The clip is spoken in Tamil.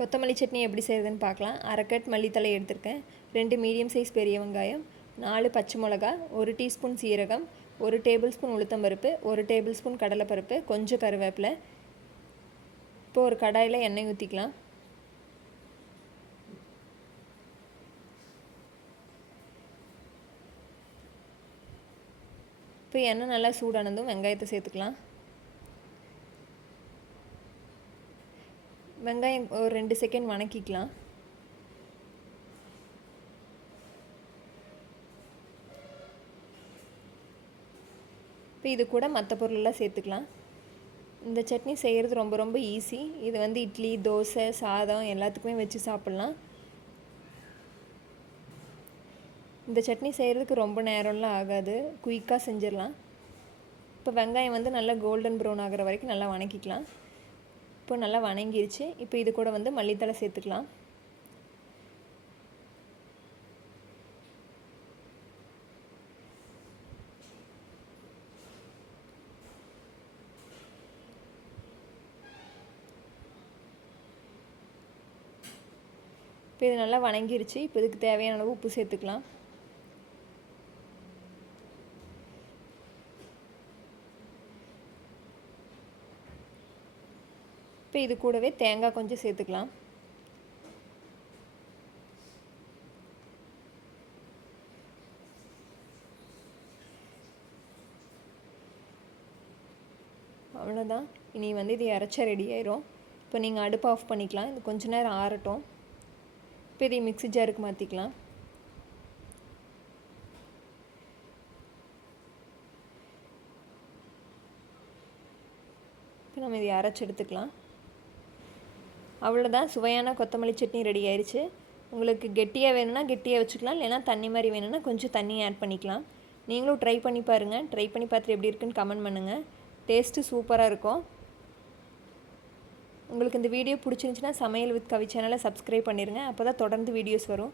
கொத்தமல்லி சட்னி எப்படி செய்கிறதுன்னு பார்க்கலாம். அரை கட் மல்லித்தழை எடுத்திருக்கேன், 2 மீடியம் சைஸ் பெரிய வெங்காயம், 4 பச்சை மிளகா, 1 டீஸ்பூன் சீரகம், 1 டேபிள் ஸ்பூன் உளுத்தம்பருப்பு, 1 டேபிள் ஸ்பூன் கடலைப்பருப்பு, கொஞ்சம் கருவேப்பிலை. இப்போ ஒரு கடாயில் எண்ணெய் ஊற்றிக்கலாம். இப்போ எண்ணெய் நல்லா சூடானதும் வெங்காயத்தை சேர்த்துக்கலாம். வெங்காயம் ஒரு 2 செகண்ட் வணக்கிக்கலாம். இப்போ இது கூட மற்ற பொருளெல்லாம் சேர்த்துக்கலாம். இந்த சட்னி செய்கிறது ரொம்ப ஈஸி. இது வந்து இட்லி, தோசை, சாதம் எல்லாத்துக்குமே வச்சு சாப்பிட்லாம். இந்த சட்னி செய்கிறதுக்கு ரொம்ப நேரம்லாம் ஆகாது, குயிக்காக செஞ்சிடலாம். இப்போ வெங்காயம் வந்து நல்லா கோல்டன் ப்ரௌன் ஆகிற வரைக்கும் நல்லா வணக்கிக்கலாம். இப்போ நல்லா வணங்கிருச்சு. இப்போ இது கூட வந்து மல்லித்தழை சேர்த்துக்கலாம். இப்போ இது நல்லா வணங்கிருச்சு. இப்போ இதுக்கு தேவையான அளவு உப்பு சேர்த்துக்கலாம். இப்போ இது கூடவே தேங்காய் கொஞ்சம் சேர்த்துக்கலாம். அவ்வளோதான். இனி வந்து இது அரைச்சா ரெடி ஆயிரும். இப்போ நீங்கள் அடுப்பு ஆஃப் பண்ணிக்கலாம். இது கொஞ்ச நேரம் ஆறட்டும். இப்போ இதை மிக்ஸி ஜாருக்கு மாற்றிக்கலாம். இப்போ நம்ம இதை அரைச்சி எடுத்துக்கலாம். அவ்வளோதான், சுவையான கொத்தமல்லி சட்னி ரெடி ஆயிடுச்சு. உங்களுக்கு கெட்டியாக வேணும்னா கெட்டியாக வச்சுக்கலாம், இல்லைனா தண்ணி மாதிரி வேணும்னா கொஞ்சம் தண்ணி ஆட் பண்ணிக்கலாம். நீங்களும் ட்ரை பண்ணி பாருங்கள். ட்ரை பண்ணி பார்த்துட்டு எப்படி இருக்குன்னு கமெண்ட் பண்ணுங்கள். டேஸ்ட்டு சூப்பராக இருக்கும். உங்களுக்கு இந்த வீடியோ பிடிச்சிருந்துச்சின்னா சமையல் வித் கவி சேனலை சப்ஸ்கிரைப் பண்ணிடுங்க. அப்போ தான் தொடர்ந்து வீடியோஸ் வரும்.